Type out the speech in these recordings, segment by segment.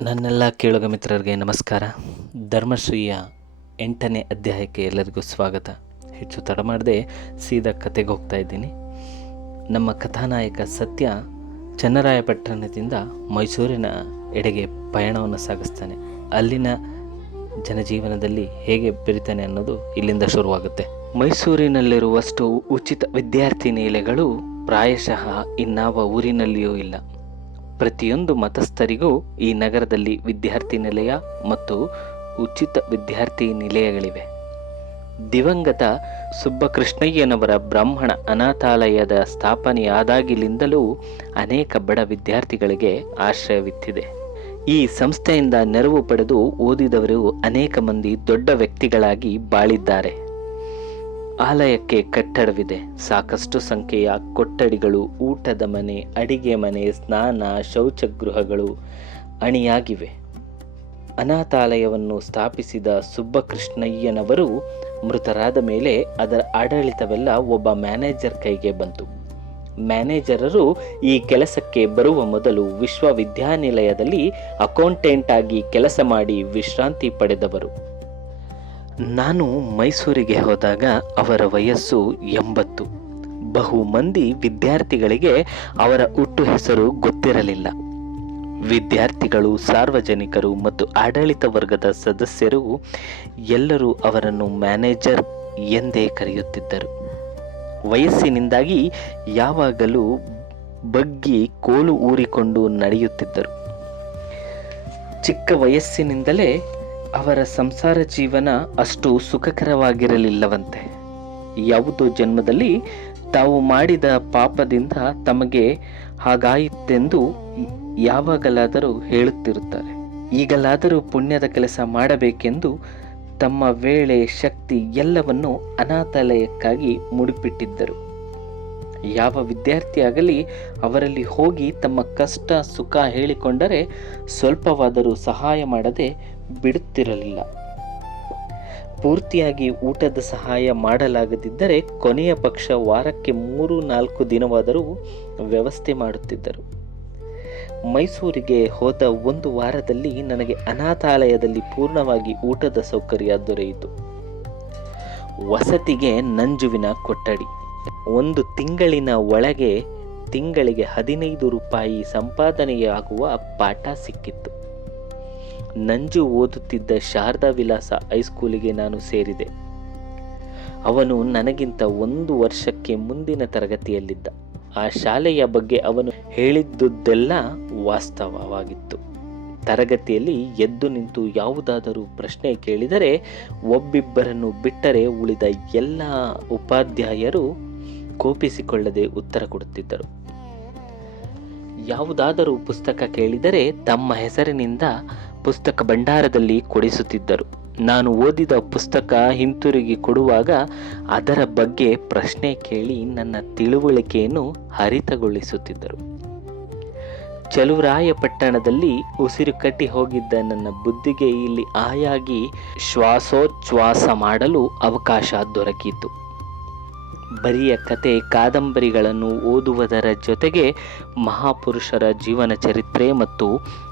ನನ್ನೆಲ್ಲ ಕೇಳುಗ ಮಿತ್ರರಿಗೆ ನಮಸ್ಕಾರ. ಧರ್ಮಶ್ರೀಯ 8ನೇ ಅಧ್ಯಾಯಕ್ಕೆ ಎಲ್ಲರಿಗೂ ಸ್ವಾಗತ. ಹೆಚ್ಚು ತಡ ಮಾಡದೆ ಸೀದಾ ಕತೆಗೆ ಹೋಗ್ತಾ ಇದ್ದೀನಿ. ನಮ್ಮ ಕಥಾನಾಯಕ ಸತ್ಯ ಚನ್ನರಾಯಪಟ್ಟಣದಿಂದ ಮೈಸೂರಿನ ಎಡೆಗೆ ಪಯಣವನ್ನು ಸಾಗಿಸ್ತಾನೆ. ಅಲ್ಲಿನ ಜನಜೀವನದಲ್ಲಿ ಹೇಗೆ ಬೆರಿತಾನೆ ಅನ್ನೋದು ಇಲ್ಲಿಂದ ಶುರುವಾಗುತ್ತೆ. ಮೈಸೂರಿನಲ್ಲಿರುವಷ್ಟು ಉಚಿತ ವಿದ್ಯಾರ್ಥಿ ನಿಲಯಗಳು ಪ್ರಾಯಶಃ ಇನ್ನಾವ ಊರಿನಲ್ಲಿಯೂ ಇಲ್ಲ. ಪ್ರತಿಯೊಂದು ಮತಸ್ಥರಿಗೂ ಈ ನಗರದಲ್ಲಿ ವಿದ್ಯಾರ್ಥಿ ನಿಲಯ ಮತ್ತು ಉಚಿತ ವಿದ್ಯಾರ್ಥಿ ನಿಲಯಗಳಿವೆ. ದಿವಂಗತ ಸುಬ್ಬಕೃಷ್ಣಯ್ಯನವರ ಬ್ರಾಹ್ಮಣ ಅನಾಥಾಲಯದ ಸ್ಥಾಪನೆಯಾದಾಗಿನಿಂದಲೂ ಅನೇಕ ಬಡ ವಿದ್ಯಾರ್ಥಿಗಳಿಗೆ ಆಶ್ರಯವಿತ್ತಿದೆ. ಈ ಸಂಸ್ಥೆಯಿಂದ ನೆರವು ಪಡೆದು ಓದಿದವರು ಅನೇಕ ಮಂದಿ ದೊಡ್ಡ ವ್ಯಕ್ತಿಗಳಾಗಿ ಬಾಳಿದ್ದಾರೆ. ಆಲಯಕ್ಕೆ ಕಟ್ಟಡವಿದೆ. ಸಾಕಷ್ಟು ಸಂಖ್ಯೆಯ ಕೊಠಡಿಗಳು, ಊಟದ ಮನೆ, ಅಡಿಗೆ ಮನೆ, ಸ್ನಾನ, ಶೌಚಗೃಹಗಳು ಅಣಿಯಾಗಿವೆ. ಅನಾಥಾಲಯವನ್ನು ಸ್ಥಾಪಿಸಿದ ಸುಬ್ಬಕೃಷ್ಣಯ್ಯನವರು ಮೃತರಾದ ಮೇಲೆ ಅದರ ಆಡಳಿತವೆಲ್ಲ ಒಬ್ಬ ಮ್ಯಾನೇಜರ್ ಕೈಗೆ ಬಂತು. ಮ್ಯಾನೇಜರರು ಈ ಕೆಲಸಕ್ಕೆ ಬರುವ ಮೊದಲು ವಿಶ್ವವಿದ್ಯಾನಿಲಯದಲ್ಲಿ ಅಕೌಂಟೆಂಟ್ ಆಗಿ ಕೆಲಸ ಮಾಡಿ ವಿಶ್ರಾಂತಿ ಪಡೆದವರು. ನಾನು ಮೈಸೂರಿಗೆ ಹೋದಾಗ ಅವರ ವಯಸ್ಸು 80. ಬಹು ಮಂದಿ ವಿದ್ಯಾರ್ಥಿಗಳಿಗೆ ಅವರ ಹುಟ್ಟು ಹೆಸರು ಗೊತ್ತಿರಲಿಲ್ಲ. ವಿದ್ಯಾರ್ಥಿಗಳು, ಸಾರ್ವಜನಿಕರು ಮತ್ತು ಆಡಳಿತ ವರ್ಗದ ಸದಸ್ಯರು ಎಲ್ಲರೂ ಅವರನ್ನು ಮ್ಯಾನೇಜರ್ ಎಂದೇ ಕರೆಯುತ್ತಿದ್ದರು. ವಯಸ್ಸಿನಿಂದಾಗಿ ಯಾವಾಗಲೂ ಬಗ್ಗಿ ಕೋಲು ಊರಿಕೊಂಡು ನಡೆಯುತ್ತಿದ್ದರು. ಚಿಕ್ಕ ವಯಸ್ಸಿನಿಂದಲೇ ಅವರ ಸಂಸಾರ ಜೀವನ ಅಷ್ಟು ಸುಖಕರವಾಗಿರಲಿಲ್ಲವಂತೆ. ಯಾವುದೋ ಜನ್ಮದಲ್ಲಿ ತಾವು ಮಾಡಿದ ಪಾಪದಿಂದ ತಮಗೆ ಹಾಗಾಯಿತೆಂದು ಯಾವಾಗಲಾದರೂ ಹೇಳುತ್ತಿರುತ್ತಾರೆ. ಈಗಲಾದರೂ ಪುಣ್ಯದ ಕೆಲಸ ಮಾಡಬೇಕೆಂದು ತಮ್ಮ ವೇಳೆ, ಶಕ್ತಿ ಎಲ್ಲವನ್ನು ಅನಾಥಾಲಯಕ್ಕಾಗಿ ಮುಡಿಪಿಟ್ಟಿದ್ದರು. ಯಾವ ವಿದ್ಯಾರ್ಥಿಯಾಗಲಿ ಅವರಲ್ಲಿ ಹೋಗಿ ತಮ್ಮ ಕಷ್ಟ ಸುಖ ಹೇಳಿಕೊಂಡರೆ ಸ್ವಲ್ಪವಾದರೂ ಸಹಾಯ ಮಾಡದೆ ಬಿಡುತ್ತಿರಲಿಲ್ಲ. ಪೂರ್ತಿಯಾಗಿ ಊಟದ ಸಹಾಯ ಮಾಡಲಾಗದಿದ್ದರೆ ಕೊನೆಯ ಪಕ್ಷ ವಾರಕ್ಕೆ 3-4 ದಿನವಾದರೂ ವ್ಯವಸ್ಥೆ ಮಾಡುತ್ತಿದ್ದರು. ಮೈಸೂರಿಗೆ ಹೋದ 1 ವಾರದಲ್ಲಿ ನನಗೆ ಅನಾಥಾಲಯದಲ್ಲಿ ಪೂರ್ಣವಾಗಿ ಊಟದ ಸೌಕರ್ಯ ದೊರೆಯಿತು. ವಸತಿಗೆ ನಂಜುವಿನ ಕೊಠಡಿ. 1 ತಿಂಗಳಿನ ಒಳಗೆ ತಿಂಗಳಿಗೆ 15 ರೂಪಾಯಿ ಸಂಪಾದನೆಯಾಗುವ ಪಾಠ ಸಿಕ್ಕಿತ್ತು. ನಂಜು ಓದುತ್ತಿದ್ದ ಶಾರದಾ ವಿಲಾಸ ಹೈಸ್ಕೂಲಿಗೆ ನಾನು ಸೇರಿದೆ. ಅವನು ನನಗಿಂತ 1 ವರ್ಷಕ್ಕೆ ಮುಂದಿನ ತರಗತಿಯಲ್ಲಿದ್ದ. ಆ ಶಾಲೆಯ ಬಗ್ಗೆ ಅವನು ಹೇಳಿದ್ದುದೆಲ್ಲ ವಾಸ್ತವವಾಗಿತ್ತು. ತರಗತಿಯಲ್ಲಿ ಎದ್ದು ನಿಂತು ಯಾವುದಾದರೂ ಪ್ರಶ್ನೆ ಕೇಳಿದರೆ ಒಬ್ಬಿಬ್ಬರನ್ನು ಬಿಟ್ಟರೆ ಉಳಿದ ಎಲ್ಲ ಉಪಾಧ್ಯಾಯರು ಕೋಪಿಸಿಕೊಳ್ಳದೆ ಉತ್ತರ ಕೊಡುತ್ತಿದ್ದರು. ಯಾವುದಾದರೂ ಪುಸ್ತಕ ಕೇಳಿದರೆ ತಮ್ಮ ಹೆಸರಿನಿಂದ ಪುಸ್ತಕ ಭಂಡಾರದಲ್ಲಿ ಕೊಡಿಸುತ್ತಿದ್ದರು. ನಾನು ಓದಿದ ಪುಸ್ತಕ ಹಿಂತಿರುಗಿ ಕೊಡುವಾಗ ಅದರ ಬಗ್ಗೆ ಪ್ರಶ್ನೆ ಕೇಳಿ ನನ್ನ ತಿಳುವಳಿಕೆಯನ್ನು ಹರಿತಗೊಳಿಸುತ್ತಿದ್ದರು. ಚಲುವರಾಯಪಟ್ಟಣದಲ್ಲಿ ಉಸಿರು ಕಟ್ಟಿ ಹೋಗಿದ್ದ ನನ್ನ ಬುದ್ಧಿಗೆ ಇಲ್ಲಿ ಆಯಾಗಿ ಶ್ವಾಸೋಚ್ಛ್ವಾಸ ಮಾಡಲು ಅವಕಾಶ ದೊರಕಿತು. ಬರಿಯ ಕತೆ, ಕಾದಂಬರಿಗಳನ್ನು ಓದುವುದರ ಜೊತೆಗೆ ಮಹಾಪುರುಷರ ಜೀವನ ಚರಿತ್ರೆ ಮತ್ತು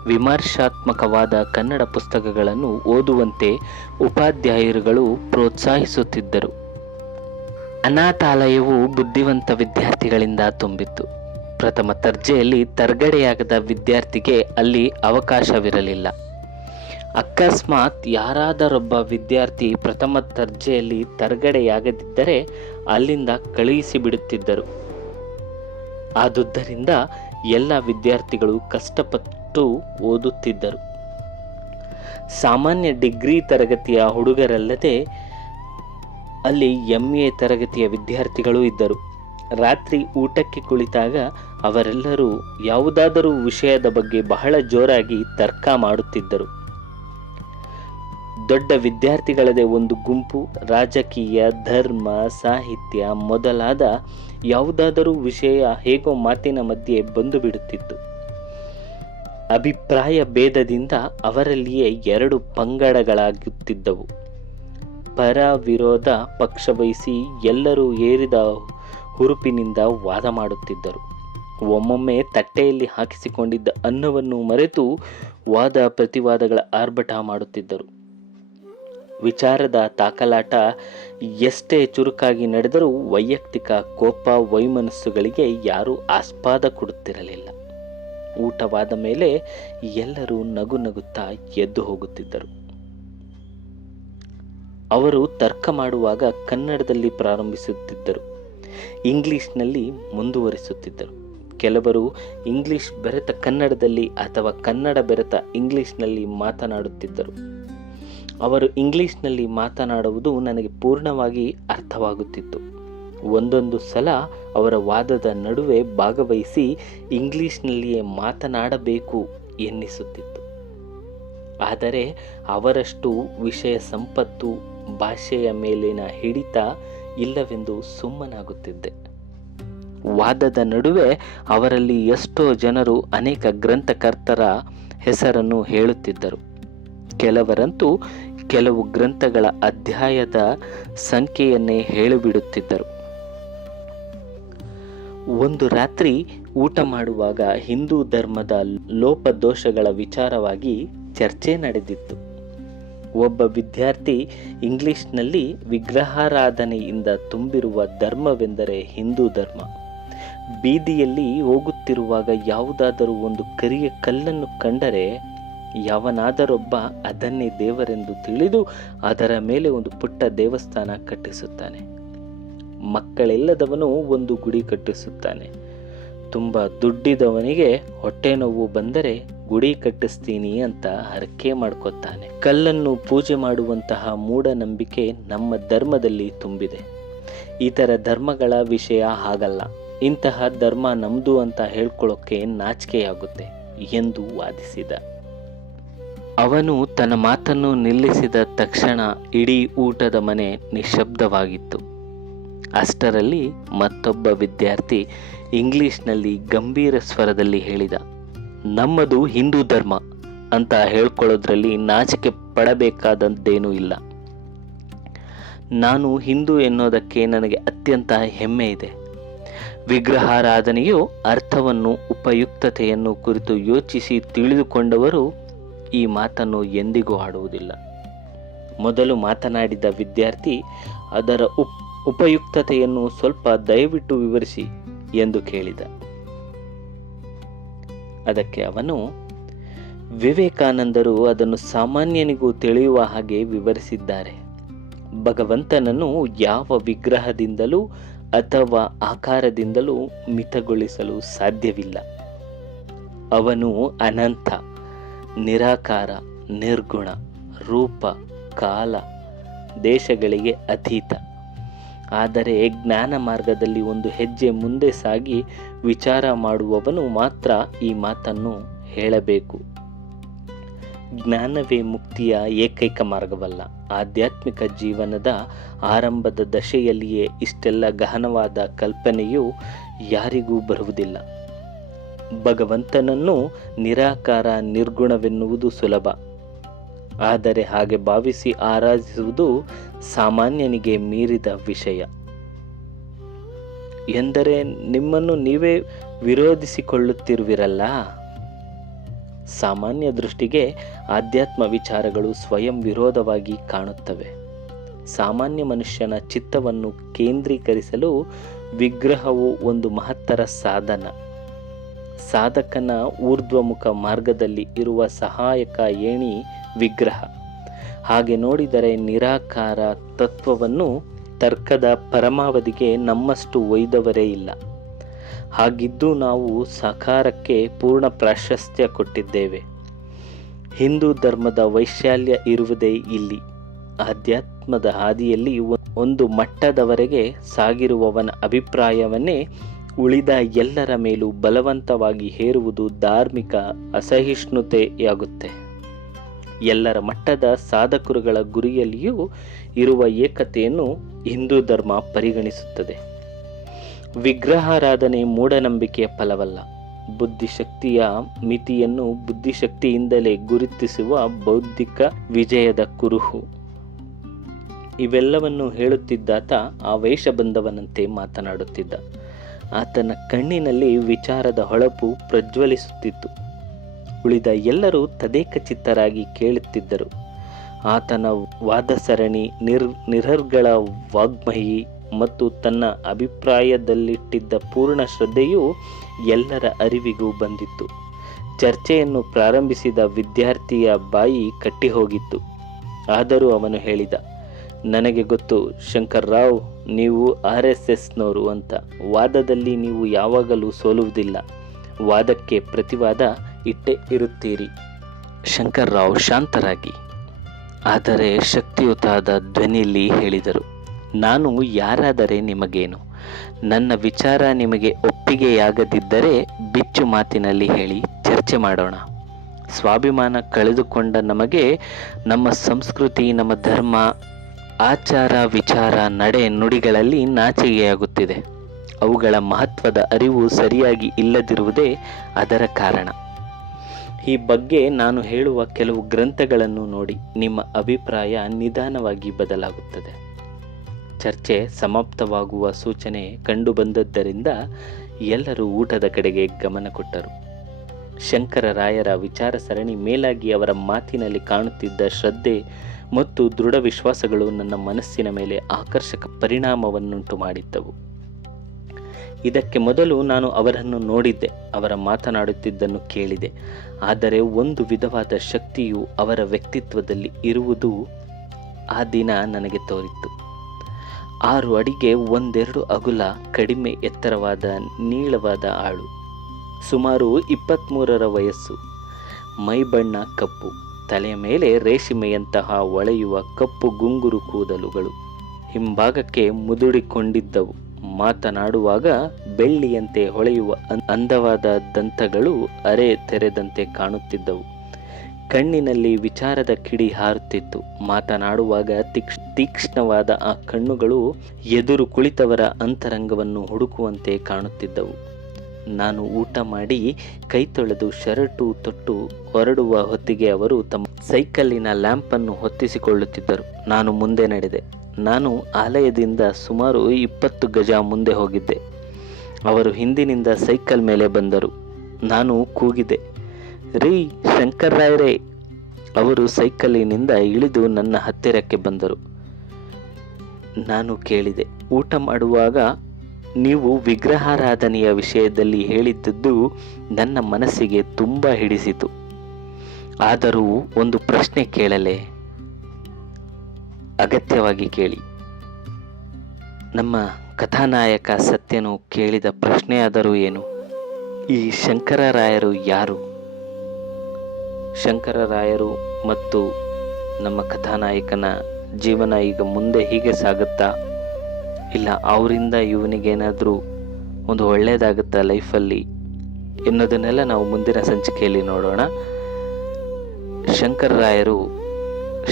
ವಿಮರ್ಶಾತ್ಮಕವಾದ ಕನ್ನಡ ಪುಸ್ತಕಗಳನ್ನು ಓದುವಂತೆ ಉಪಾಧ್ಯಾಯರುಗಳು ಪ್ರೋತ್ಸಾಹಿಸುತ್ತಿದ್ದರು. ಅನಾಥಾಲಯವು ಬುದ್ಧಿವಂತ ವಿದ್ಯಾರ್ಥಿಗಳಿಂದ ತುಂಬಿತ್ತು. ಪ್ರಥಮ ದರ್ಜೆಯಲ್ಲಿ ತರ್ಗಡೆಯಾಗದ ವಿದ್ಯಾರ್ಥಿಗೆ ಅಲ್ಲಿ ಅವಕಾಶವಿರಲಿಲ್ಲ. ಅಕಸ್ಮಾತ್ ಯಾರಾದರೊಬ್ಬ ವಿದ್ಯಾರ್ಥಿ ಪ್ರಥಮ ದರ್ಜೆಯಲ್ಲಿ ತರ್ಗಡೆಯಾಗದಿದ್ದರೆ ಅಲ್ಲಿಂದ ಕಳುಹಿಸಿಬಿಡುತ್ತಿದ್ದರು. ಆದುದರಿಂದ ಎಲ್ಲ ವಿದ್ಯಾರ್ಥಿಗಳು ಕಷ್ಟಪಟ್ಟು ಓದುತ್ತಿದ್ದರು. ಸಾಮಾನ್ಯ ಡಿಗ್ರಿ ತರಗತಿಯ ಹುಡುಗರಲ್ಲದೆ ಅಲ್ಲಿ MA ತರಗತಿಯ ವಿದ್ಯಾರ್ಥಿಗಳು ಇದ್ದರು. ರಾತ್ರಿ ಊಟಕ್ಕೆ ಕುಳಿತಾಗ ಅವರೆಲ್ಲರೂ ಯಾವುದಾದರೂ ವಿಷಯದ ಬಗ್ಗೆ ಬಹಳ ಜೋರಾಗಿ ತರ್ಕ ಮಾಡುತ್ತಿದ್ದರು. ದೊಡ್ಡ ವಿದ್ಯಾರ್ಥಿಗಳದೇ ಒಂದು ಗುಂಪು ರಾಜಕೀಯ, ಧರ್ಮ, ಸಾಹಿತ್ಯ ಮೊದಲಾದ ಯಾವುದಾದರೂ ವಿಷಯ ಹೇಗೋ ಮಾತಿನ ಮಧ್ಯೆ ಬಂದು ಬಿಡುತ್ತಿತ್ತು. ಅಭಿಪ್ರಾಯ ಭೇದದಿಂದ ಅವರಲ್ಲಿಯೇ 2 ಪಂಗಡಗಳಾಗುತ್ತಿದ್ದವು. ಪರ ವಿರೋಧ ಪಕ್ಷವಹಿಸಿ ಎಲ್ಲರೂ ಏರಿದ ಹುರುಪಿನಿಂದ ವಾದ ಮಾಡುತ್ತಿದ್ದರು. ಒಮ್ಮೊಮ್ಮೆ ತಟ್ಟೆಯಲ್ಲಿ ಹಾಕಿಸಿಕೊಂಡಿದ್ದ ಅನ್ನವನ್ನು ಮರೆತು ವಾದ ಪ್ರತಿವಾದಗಳ ಆರ್ಭಟ ಮಾಡುತ್ತಿದ್ದರು. ವಿಚಾರದ ತಾಕಲಾಟ ಎಷ್ಟೇ ಚುರುಕಾಗಿ ನಡೆದರೂ ವೈಯಕ್ತಿಕ ಕೋಪ ವೈಮನಸ್ಸುಗಳಿಗೆ ಯಾರೂ ಆಸ್ಪದ ಕೊಡುತ್ತಿರಲಿಲ್ಲ. ಊಟವಾದ ಮೇಲೆ ಎಲ್ಲರೂ ನಗು ನಗುತ್ತಾ ಎದ್ದು ಹೋಗುತ್ತಿದ್ದರು. ಅವರು ತರ್ಕ ಮಾಡುವಾಗ ಕನ್ನಡದಲ್ಲಿ ಪ್ರಾರಂಭಿಸುತ್ತಿದ್ದರು, ಇಂಗ್ಲಿಷ್ನಲ್ಲಿ ಮುಂದುವರಿಸುತ್ತಿದ್ದರು. ಕೆಲವರು ಇಂಗ್ಲಿಷ್ ಬೆರೆತ ಕನ್ನಡದಲ್ಲಿ ಅಥವಾ ಕನ್ನಡ ಬೆರೆತ ಇಂಗ್ಲಿಷ್ನಲ್ಲಿ ಮಾತನಾಡುತ್ತಿದ್ದರು. ಅವರು ಇಂಗ್ಲಿಷ್ನಲ್ಲಿ ಮಾತನಾಡುವುದು ನನಗೆ ಪೂರ್ಣವಾಗಿ ಅರ್ಥವಾಗುತ್ತಿತ್ತು. ಒಂದೊಂದು ಸಲ ಅವರ ವಾದದ ನಡುವೆ ಭಾಗವಹಿಸಿ ಇಂಗ್ಲಿಷ್ನಲ್ಲಿಯೇ ಮಾತನಾಡಬೇಕು ಎನ್ನಿಸುತ್ತಿತ್ತು. ಆದರೆ ಅವರಷ್ಟು ವಿಷಯ ಸಂಪತ್ತು, ಭಾಷೆಯ ಮೇಲಿನ ಹಿಡಿತ ಇಲ್ಲವೆಂದು ಸುಮ್ಮನಾಗುತ್ತಿದ್ದೆ. ವಾದದ ನಡುವೆ ಅವರಲ್ಲಿ ಎಷ್ಟೋ ಜನರು ಅನೇಕ ಗ್ರಂಥಕರ್ತರ ಹೆಸರನ್ನು ಹೇಳುತ್ತಿದ್ದರು. ಕೆಲವರಂತೂ ಕೆಲವು ಗ್ರಂಥಗಳ ಅಧ್ಯಾಯದ ಸಂಖ್ಯೆಯನ್ನೇ ಹೇಳಿಬಿಡುತ್ತಿದ್ದರು. ಒಂದು ರಾತ್ರಿ ಊಟ ಮಾಡುವಾಗ ಹಿಂದೂ ಧರ್ಮದ ಲೋಪದೋಷಗಳ ವಿಚಾರವಾಗಿ ಚರ್ಚೆ ನಡೆದಿತ್ತು. ಒಬ್ಬ ವಿದ್ಯಾರ್ಥಿ ಇಂಗ್ಲಿಷ್ನಲ್ಲಿ ವಿಗ್ರಹಾರಾಧನೆಯಿಂದ ತುಂಬಿರುವ ಧರ್ಮವೆಂದರೆ ಹಿಂದೂ ಧರ್ಮ. ಬೀದಿಯಲ್ಲಿ ಹೋಗುತ್ತಿರುವಾಗ ಯಾವುದಾದರೂ ಒಂದು ಕರಿಯ ಕಲ್ಲನ್ನು ಕಂಡರೆ ಯಾವನಾದರೊಬ್ಬ ಅದನ್ನೇ ದೇವರೆಂದು ತಿಳಿದು ಅದರ ಮೇಲೆ ಒಂದು ಪುಟ್ಟ ದೇವಸ್ಥಾನ ಕಟ್ಟಿಸುತ್ತಾನೆ. ಮಕ್ಕಳಿಲ್ಲದವನು ಒಂದು ಗುಡಿ ಕಟ್ಟಿಸುತ್ತಾನೆ. ತುಂಬ ದುಡ್ಡಿದವನಿಗೆ ಹೊಟ್ಟೆ ನೋವು ಬಂದರೆ ಗುಡಿ ಕಟ್ಟಿಸ್ತೀನಿ ಅಂತ ಹರಕೆ ಮಾಡ್ಕೊತಾನೆ. ಕಲ್ಲನ್ನು ಪೂಜೆ ಮಾಡುವಂತಹ ಮೂಢನಂಬಿಕೆ ನಮ್ಮ ಧರ್ಮದಲ್ಲಿ ತುಂಬಿದೆ. ಇತರ ಧರ್ಮಗಳ ವಿಷಯ ಹಾಗಲ್ಲ. ಇಂತಹ ಧರ್ಮ ನಮ್ದು ಅಂತ ಹೇಳ್ಕೊಳ್ಳೋಕೆ ನಾಚಿಕೆಯಾಗುತ್ತೆ ಎಂದು ವಾದಿಸಿದ. ಅವನು ತನ್ನ ಮಾತನ್ನು ನಿಲ್ಲಿಸಿದ ತಕ್ಷಣ ಇಡೀ ಊಟದ ಮನೆ ನಿಶ್ಶಬ್ದವಾಗಿತ್ತು. ಅಷ್ಟರಲ್ಲಿ ಮತ್ತೊಬ್ಬ ವಿದ್ಯಾರ್ಥಿ ಇಂಗ್ಲಿಷ್ನಲ್ಲಿ ಗಂಭೀರ ಸ್ವರದಲ್ಲಿ ಹೇಳಿದ, ನಮ್ಮದು ಹಿಂದೂ ಧರ್ಮ ಅಂತ ಹೇಳ್ಕೊಳ್ಳೋದ್ರಲ್ಲಿ ನಾಚಿಕೆ ಪಡಬೇಕಾದದ್ದೇನೂ ಇಲ್ಲ. ನಾನು ಹಿಂದೂ ಎನ್ನೋದಕ್ಕೆ ನನಗೆ ಅತ್ಯಂತ ಹೆಮ್ಮೆ ಇದೆ. ವಿಗ್ರಹಾರಾಧನೆಯು ಅರ್ಥವನ್ನು, ಉಪಯುಕ್ತತೆಯನ್ನು ಕುರಿತು ಯೋಚಿಸಿ ತಿಳಿದುಕೊಂಡವರು ಈ ಮಾತನ್ನು ಎಂದಿಗೂ ಆಡುವುದಿಲ್ಲ. ಮೊದಲು ಮಾತನಾಡಿದ ವಿದ್ಯಾರ್ಥಿ ಅದರ ಉಪಯುಕ್ತತೆಯನ್ನು ಸ್ವಲ್ಪ ದಯವಿಟ್ಟು ವಿವರಿಸಿ ಎಂದು ಕೇಳಿದ. ಅದಕ್ಕೆ ಅವನು, ವಿವೇಕಾನಂದರು ಅದನ್ನು ಸಾಮಾನ್ಯನಿಗೂ ತಿಳಿಯುವ ಹಾಗೆ ವಿವರಿಸಿದ್ದಾರೆ. ಭಗವಂತನನ್ನು ಯಾವ ವಿಗ್ರಹದಿಂದಲೂ ಅಥವಾ ಆಕಾರದಿಂದಲೂ ಮಿತಗೊಳಿಸಲು ಸಾಧ್ಯವಿಲ್ಲ. ಅವನು ಅನಂತ, ನಿರಾಕಾರ, ನಿರ್ಗುಣ, ರೂಪ, ಕಾಲ, ದೇಶಗಳಿಗೆ ಅತೀತ. ಆದರೆ ಜ್ಞಾನ ಮಾರ್ಗದಲ್ಲಿ ಒಂದು ಹೆಜ್ಜೆ ಮುಂದೆ ಸಾಗಿ ವಿಚಾರ ಮಾಡುವವನು ಮಾತ್ರ ಈ ಮಾತನ್ನು ಹೇಳಬೇಕು. ಜ್ಞಾನವೇ ಮುಕ್ತಿಯ ಏಕೈಕ ಮಾರ್ಗವಲ್ಲ. ಆಧ್ಯಾತ್ಮಿಕ ಜೀವನದ ಆರಂಭದ ದಶೆಯಲ್ಲಿಯೇ ಇಷ್ಟೆಲ್ಲ ಗಹನವಾದ ಕಲ್ಪನೆಯು ಯಾರಿಗೂ ಬರುವುದಿಲ್ಲ. ಭಗವಂತನನ್ನು ನಿರಾಕಾರ, ನಿರ್ಗುಣವೆನ್ನುವುದು ಸುಲಭ. ಆದರೆ ಹಾಗೆ ಭಾವಿಸಿ ಆರಾಧಿಸುವುದು ಸಾಮಾನ್ಯನಿಗೆ ಮೀರಿದ ವಿಷಯ. ಎಂದರೆ ನಿಮ್ಮನ್ನು ನೀವೇ ವಿರೋಧಿಸಿಕೊಳ್ಳುತ್ತಿರುವಿರಲ್ಲ. ಸಾಮಾನ್ಯ ದೃಷ್ಟಿಗೆ ಆಧ್ಯಾತ್ಮ ವಿಚಾರಗಳು ಸ್ವಯಂ ವಿರೋಧವಾಗಿ ಕಾಣುತ್ತವೆ. ಸಾಮಾನ್ಯ ಮನುಷ್ಯನ ಚಿತ್ತವನ್ನು ಕೇಂದ್ರೀಕರಿಸಲು ವಿಗ್ರಹವು ಒಂದು ಮಹತ್ತರ ಸಾಧನ. ಸಾಧಕನ ಊರ್ಧ್ವಮುಖ ಮಾರ್ಗದಲ್ಲಿ ಇರುವ ಸಹಾಯಕ ಏಣಿ ವಿಗ್ರಹ. ಹಾಗೆ ನೋಡಿದರೆ ನಿರಾಕಾರ ತತ್ವವನ್ನು ತರ್ಕದ ಪರಮಾವಧಿಗೆ ನಮ್ಮಷ್ಟು ಒಯ್ದವರೇ ಇಲ್ಲ. ಹಾಗಿದ್ದು ನಾವು ಸಾಕಾರಕ್ಕೆ ಪೂರ್ಣ ಪ್ರಾಶಸ್ತ್ಯ ಕೊಟ್ಟಿದ್ದೇವೆ. ಹಿಂದೂ ಧರ್ಮದ ವೈಶಾಲ್ಯ ಇರುವುದೇ ಇಲ್ಲಿ. ಆಧ್ಯಾತ್ಮದ ಹಾದಿಯಲ್ಲಿ ಒಂದು ಮಟ್ಟದವರೆಗೆ ಸಾಗಿರುವವನ ಅಭಿಪ್ರಾಯವನ್ನೇ ಉಳಿದ ಎಲ್ಲರ ಮೇಲೂ ಬಲವಂತವಾಗಿ ಹೇರುವುದು ಧಾರ್ಮಿಕ ಅಸಹಿಷ್ಣುತೆಯಾಗುತ್ತೆ. ಎಲ್ಲರ ಮಟ್ಟದ ಸಾಧಕರುಗಳ ಗುರಿಯಲ್ಲಿಯೂ ಇರುವ ಏಕತೆಯನ್ನು ಹಿಂದೂ ಧರ್ಮ ಪರಿಗಣಿಸುತ್ತದೆ. ವಿಗ್ರಹಾರಾಧನೆ ಮೂಢನಂಬಿಕೆಯ ಫಲವಲ್ಲ. ಬುದ್ಧಿಶಕ್ತಿಯ ಮಿತಿಯನ್ನು ಬುದ್ಧಿಶಕ್ತಿಯಿಂದಲೇ ಗುರುತಿಸುವ ಬೌದ್ಧಿಕ ವಿಜಯದ ಕುರುಹು. ಇವೆಲ್ಲವನ್ನು ಹೇಳುತ್ತಿದ್ದಾತ ಆ ವೇಷ ಬಂದವನಂತೆ ಮಾತನಾಡುತ್ತಿದ್ದ. ಆತನ ಕಣ್ಣಿನಲ್ಲಿ ವಿಚಾರದ ಹೊಳಪು ಪ್ರಜ್ವಲಿಸುತ್ತಿತ್ತು. ಉಳಿದ ಎಲ್ಲರೂ ತದೇಕಚಿತ್ತರಾಗಿ ಕೇಳುತ್ತಿದ್ದರು. ಆತನ ವಾದಸರಣಿ, ನಿರರ್ಗಳ ವಾಗ್ಮಯಿ ಮತ್ತು ತನ್ನ ಅಭಿಪ್ರಾಯದಲ್ಲಿಟ್ಟಿದ್ದ ಪೂರ್ಣ ಶ್ರದ್ಧೆಯು ಎಲ್ಲರ ಅರಿವಿಗೂ ಬಂದಿತ್ತು. ಚರ್ಚೆಯನ್ನು ಪ್ರಾರಂಭಿಸಿದ ವಿದ್ಯಾರ್ಥಿಯ ಬಾಯಿ ಕಟ್ಟಿಹೋಗಿತ್ತು. ಆದರೂ ಅವನು ಹೇಳಿದ, ನನಗೆ ಗೊತ್ತು ಶಂಕರ್ರಾವ್, ನೀವು RSSನವರು ಅಂತ. ವಾದದಲ್ಲಿ ನೀವು ಯಾವಾಗಲೂ ಸೋಲುವುದಿಲ್ಲ. ವಾದಕ್ಕೆ ಪ್ರತಿವಾದ ಇಟ್ಟೇ ಇರುತ್ತೀರಿ. ಶಂಕರ್ರಾವ್ ಶಾಂತರಾಗಿ ಆದರೆ ಶಕ್ತಿಯುತವಾದ ಧ್ವನಿಯಲ್ಲಿ ಹೇಳಿದರು, ನಾನು ಯಾರಾದರೆ ನಿಮಗೇನು? ನನ್ನ ವಿಚಾರ ನಿಮಗೆ ಒಪ್ಪಿಗೆಯಾಗದಿದ್ದರೆ ಬಿಚ್ಚು ಮಾತಿನಲ್ಲಿ ಹೇಳಿ, ಚರ್ಚೆ ಮಾಡೋಣ. ಸ್ವಾಭಿಮಾನ ಕಳೆದುಕೊಂಡ ನಮಗೆ ನಮ್ಮ ಸಂಸ್ಕೃತಿ, ನಮ್ಮ ಧರ್ಮ, ಆಚಾರ, ವಿಚಾರ, ನಡೆ, ನುಡಿಗಳಲ್ಲಿ ನಾಚಿಕೆಯಾಗುತ್ತಿದೆ. ಅವುಗಳ ಮಹತ್ವದ ಅರಿವು ಸರಿಯಾಗಿ ಇಲ್ಲದಿರುವುದೇ ಅದರ ಕಾರಣ. ಈ ಬಗ್ಗೆ ನಾನು ಹೇಳುವ ಕೆಲವು ಗ್ರಂಥಗಳನ್ನು ನೋಡಿ ನಿಮ್ಮ ಅಭಿಪ್ರಾಯ ನಿಧಾನವಾಗಿ ಬದಲಾಗುತ್ತದೆ. ಚರ್ಚೆ ಸಮಾಪ್ತವಾಗುವ ಸೂಚನೆ ಕಂಡುಬಂದದ್ದರಿಂದ ಎಲ್ಲರೂ ಊಟದ ಕಡೆಗೆ ಗಮನ ಕೊಟ್ಟರು. ಶಂಕರರಾಯರ ವಿಚಾರ ಸರಣಿ ಮೇಲಾಗಿ ಅವರ ಮಾತಿನಲ್ಲಿ ಕಾಣುತ್ತಿದ್ದ ಶ್ರದ್ಧೆ ಮತ್ತು ದೃಢ ವಿಶ್ವಾಸಗಳು ನನ್ನ ಮನಸ್ಸಿನ ಮೇಲೆ ಆಕರ್ಷಕ ಪರಿಣಾಮವನ್ನುಂಟು ಮಾಡಿದ್ದವು. ಇದಕ್ಕೆ ಮೊದಲು ನಾನು ಅವರನ್ನು ನೋಡಿದ್ದೆ, ಅವರ ಮಾತನಾಡುತ್ತಿದ್ದನ್ನು ಕೇಳಿದೆ. ಆದರೆ ಒಂದು ವಿಧವಾದ ಶಕ್ತಿಯು ಅವರ ವ್ಯಕ್ತಿತ್ವದಲ್ಲಿ ಇರುವುದು ಆ ದಿನ ನನಗೆ ತೋರಿತ್ತು. 6 ಅಡಿಗೆ 1-2 ಅಗುಲ, ಕಡಿಮೆ ಎತ್ತರವಾದ ನೀಳವಾದ ಆಳು, ಸುಮಾರು 23ರ ವಯಸ್ಸು, ಮೈಬಣ್ಣ ಕಪ್ಪು, ತಲೆಯ ಮೇಲೆ ರೇಷ್ಮೆಯಂತಹ ಹೊಳೆಯುವ ಕಪ್ಪು ಗುಂಗುರು ಕೂದಲುಗಳು ಹಿಂಭಾಗಕ್ಕೆ ಮುದುಡಿಕೊಂಡಿದ್ದವು. ಮಾತನಾಡುವಾಗ ಬೆಳ್ಳಿಯಂತೆ ಹೊಳೆಯುವ ಅಂದವಾದ ದಂತಗಳು ಅರೆ ತೆರೆದಂತೆ ಕಾಣುತ್ತಿದ್ದವು. ಕಣ್ಣಿನಲ್ಲಿ ವಿಚಾರದ ಕಿಡಿ ಹಾರುತ್ತಿತ್ತು. ಮಾತನಾಡುವಾಗ ತೀಕ್ಷ್ಣವಾದ ಆ ಕಣ್ಣುಗಳು ಎದುರು ಕುಳಿತವರ ಅಂತರಂಗವನ್ನು ಹುಡುಕುವಂತೆ ಕಾಣುತ್ತಿದ್ದವು. ನಾನು ಊಟ ಮಾಡಿ ಕೈ ತೊಳೆದು ಶರ್ಟು ತೊಟ್ಟು ಹೊರಡುವ ಹೊತ್ತಿಗೆ ಅವರು ತಮ್ಮ ಸೈಕಲ್ಲಿನ ಲ್ಯಾಂಪನ್ನು ಹೊತ್ತಿಸಿಕೊಳ್ಳುತ್ತಿದ್ದರು. ನಾನು ಮುಂದೆ ನಡೆದೆ. ನಾನು ಆಲಯದಿಂದ ಸುಮಾರು 20 ಗಜ ಮುಂದೆ ಹೋಗಿದ್ದೆ. ಅವರು ಹಿಂದಿನಿಂದ ಸೈಕಲ್ ಮೇಲೆ ಬಂದರು. ನಾನು ಕೂಗಿದೆ, ರೀ ಶಂಕರ್ರಾಯರೇ. ಅವರು ಸೈಕಲ್ಲಿನಿಂದ ಇಳಿದು ನನ್ನ ಹತ್ತಿರಕ್ಕೆ ಬಂದರು. ನಾನು ಕೇಳಿದೆ, ಊಟ ಮಾಡುವಾಗ ನೀವು ವಿಗ್ರಹಾರಾಧನೆಯ ವಿಷಯದಲ್ಲಿ ಹೇಳಿದ್ದದ್ದು ನನ್ನ ಮನಸ್ಸಿಗೆ ತುಂಬ ಹಿಡಿಸಿತು. ಆದರೂ ಒಂದು ಪ್ರಶ್ನೆ ಕೇಳಲೇ? ಅಗತ್ಯವಾಗಿ ಕೇಳಿ. ನಮ್ಮ ಕಥಾನಾಯಕ ಸತ್ಯನು ಕೇಳಿದ ಪ್ರಶ್ನೆಯಾದರೂ ಏನು? ಈ ಶಂಕರರಾಯರು ಯಾರು? ಶಂಕರರಾಯರು ಮತ್ತು ನಮ್ಮ ಕಥಾನಾಯಕನ ಜೀವನ ಈಗ ಮುಂದೆ ಹೀಗೆ ಸಾಗುತ್ತಾ, ಇಲ್ಲ ಅವರಿಂದ ಇವನಿಗೇನಾದರೂ ಒಂದು ಒಳ್ಳೆಯದಾಗುತ್ತಾ ಲೈಫಲ್ಲಿ ಎನ್ನುವುದನ್ನೆಲ್ಲ ನಾವು ಮುಂದಿನ ಸಂಚಿಕೆಯಲ್ಲಿ ನೋಡೋಣ.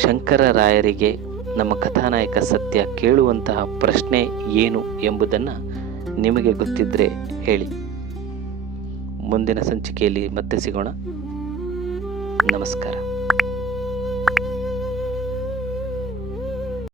ಶಂಕರರಾಯರಿಗೆ ನಮ್ಮ ಕಥಾನಾಯಕ ಸತ್ಯ ಕೇಳುವಂತಹ ಪ್ರಶ್ನೆ ಏನು ಎಂಬುದನ್ನು ನಿಮಗೆ ಗೊತ್ತಿದ್ದರೆ ಹೇಳಿ. ಮುಂದಿನ ಸಂಚಿಕೆಯಲ್ಲಿ ಮತ್ತೆ ಸಿಗೋಣ. ನಮಸ್ಕಾರ.